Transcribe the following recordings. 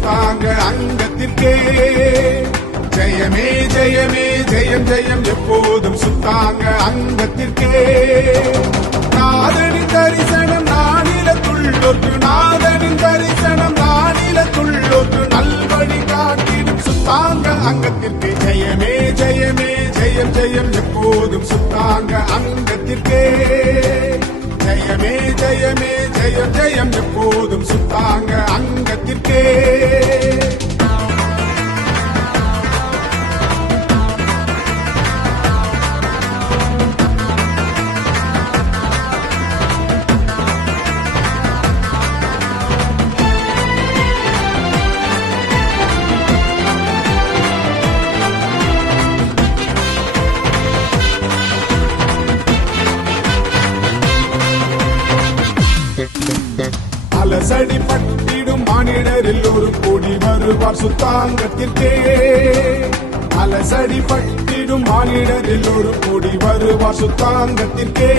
சுத்தாங்க அங்கத்திற்கே ஜெயமே ஜெயமே ஜெயம் ஜெயம் எப்போதும் சுத்தாங்க அங்கத்திற்கே நாதனின் தரிசனம் நானிலத்துள்ளோர்க்கு நாதனின் தரிசனம் நானிலத்துள்ளோர்க்கு நல்வழி காட்டிடும் சுத்தாங்க அங்கத்திற்கே ஜெயமே ஜெயமே ஜெயம் ஜெயம் எப்போதும் சுத்தாங்க அங்கத்திற்கே ஜெயமே ஜெயமே ஜெயம் ஜெயம் எப்போதும் சுத்தாங்க அங்கத்திற்கே அலசடி பட்டிடும் மானிடர் எல்லோரும் கூடி வருவார் சுத்தாங்கத்திற்கே அலசடி பட்டிடும் மானிடர் எல்லோரும் கூடி வருவார் சுத்தாங்கத்திற்கே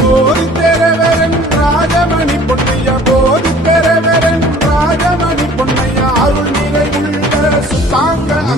போதி பெறவரன் ராஜமணி பொன்னையா போதி பெறவரன் ராஜமணி பொன்னையா அருள் நிறை